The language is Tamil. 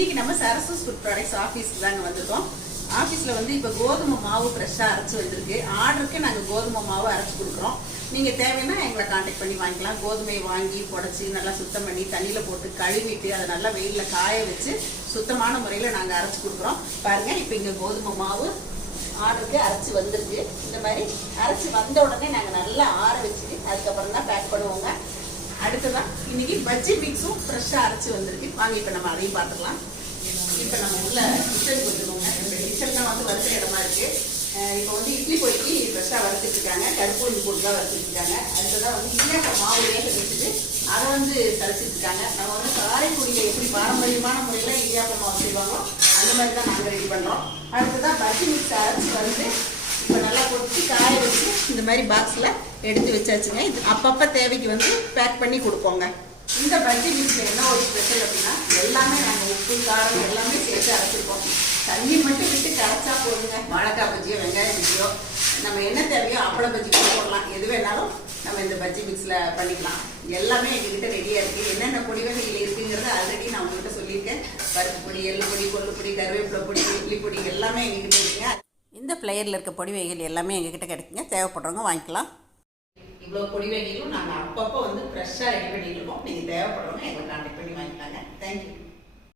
இன்னைக்கு நம்ம சரஸ்வஸ் ஃபுட் ப்ராடக்ட்ஸ் ஆஃபீஸ்க்கு தாங்க வந்திருக்கோம். ஆஃபீஸில் வந்து இப்போ கோதுமை மாவு ஃப்ரெஷ்ஷாக அரைச்சி வந்திருக்கு. ஆர்டருக்கு நாங்கள் கோதுமை மாவு அரைச்சி கொடுக்குறோம். நீங்கள் தேவைன்னா எங்களை காண்டாக்ட் பண்ணி வாங்கிக்கலாம். கோதுமையை வாங்கி புடச்சி நல்லா சுத்தம் பண்ணி தண்ணியில் போட்டு கழுவிட்டு அதை நல்லா வெயிலில் காய வச்சு சுத்தமான முறையில் நாங்கள் அரைச்சி கொடுக்குறோம். பாருங்கள் இப்போ இங்கே கோதுமை மாவு ஆர்டருக்கு அரைச்சி வந்திருக்கு. இந்த மாதிரி அரைச்சி வந்த உடனே நாங்கள் நல்லா ஆற வச்சுட்டு அதுக்கப்புறம் தான் பேக் பண்ணுவோங்க. அடுத்ததான் இன்னைக்கு பஜ்ஜி மிக்ஸும் ஃப்ரெஷ்ஷாக அரைச்சி வந்திருக்கு. வாங்க இப்போ நம்ம அதையும் பார்த்துக்கலாம். இப்போ நம்ம உள்ள கிச்சனுக்கு கொடுத்துருவோங்க இப்போ கிச்சன் தான் வந்து வறுத்த இடமா இருக்கு. இப்போ வந்து இட்லி பொடிக்கு ஃப்ரெஷ்ஷாக வறுத்துட்டு இருக்காங்க. கருப்பு உளுந்து போட்டு தான் வறுத்துட்டு இருக்காங்க. அடுத்ததான் வந்து இடியாப்பம் மாவு வேக வச்சுட்டு அதை வந்து கரைச்சிட்டு இருக்காங்க. நம்ம வந்து காரைக்குடியில் எப்படி பாரம்பரியமான முறையில் இடியாப்பம் மாவு செய்வாங்களோ அந்த மாதிரி தான் நாங்கள் ரெடி பண்ணுறோம் அடுத்ததான் பஜ்ஜி மிக்ஸ் அரைச்சி வந்து இப்போ நல்லா இந்த மாதிரி பாக்ஸில் எடுத்து வச்சாச்சுங்க. இது அப்பப்போ தேவைக்கு வந்து பேக் பண்ணி கொடுப்போங்க. இந்த பஜ்ஜி வீட்டில் என்ன ஒரு ஸ்பெஷல் அப்படின்னா எல்லாமே நாங்கள் உப்பு காரம் எல்லாமே சேர்த்து அரைச்சிருக்கோம் தண்ணி மட்டும் விட்டு கரைச்சா போதுங்க. வாழைக்காய் பஜ்ஜியோ வெங்காய பஜ்ஜியோ நம்ம என்ன தேவையோ அப்பள பஜ்ஜி கூட போடலாம். எது வேணாலும் நம்ம இந்த பஜ்ஜி மிக்ஸில் பண்ணிக்கலாம். எல்லாமே எங்ககிட்ட ரெடியாக இருக்குது என்னென்ன பொடி வகைகள் இருக்குங்கிறத ஆல்ரெடி நான் உங்கள்கிட்ட சொல்லியிருக்கேன். பருப்பு பொடி எள்ளு பொடி கொள்ளு பொடி கருவேப்பிலை பொடி இட்லி பொடி எல்லாமே எங்ககிட்ட இருக்குங்க. இந்த பிளேயரில் இருக்க பொடி வகைகள் எல்லாமே எங்ககிட்ட கிடைக்குங்க. தேவைப்படுறவங்க வாங்கிக்கலாம். இவ்வளோ பொடி வகைகளும் நாங்கள் அப்பப்போ வந்து ஃப்ரெஷ்ஷாக ரெடி பண்ணிட்டு இருக்கோம். நீங்கள் தேவைப்படுறவங்க எங்களை கான்டாக்ட் பண்ணி வாங்கிக்கலாங்க. தேங்க்யூ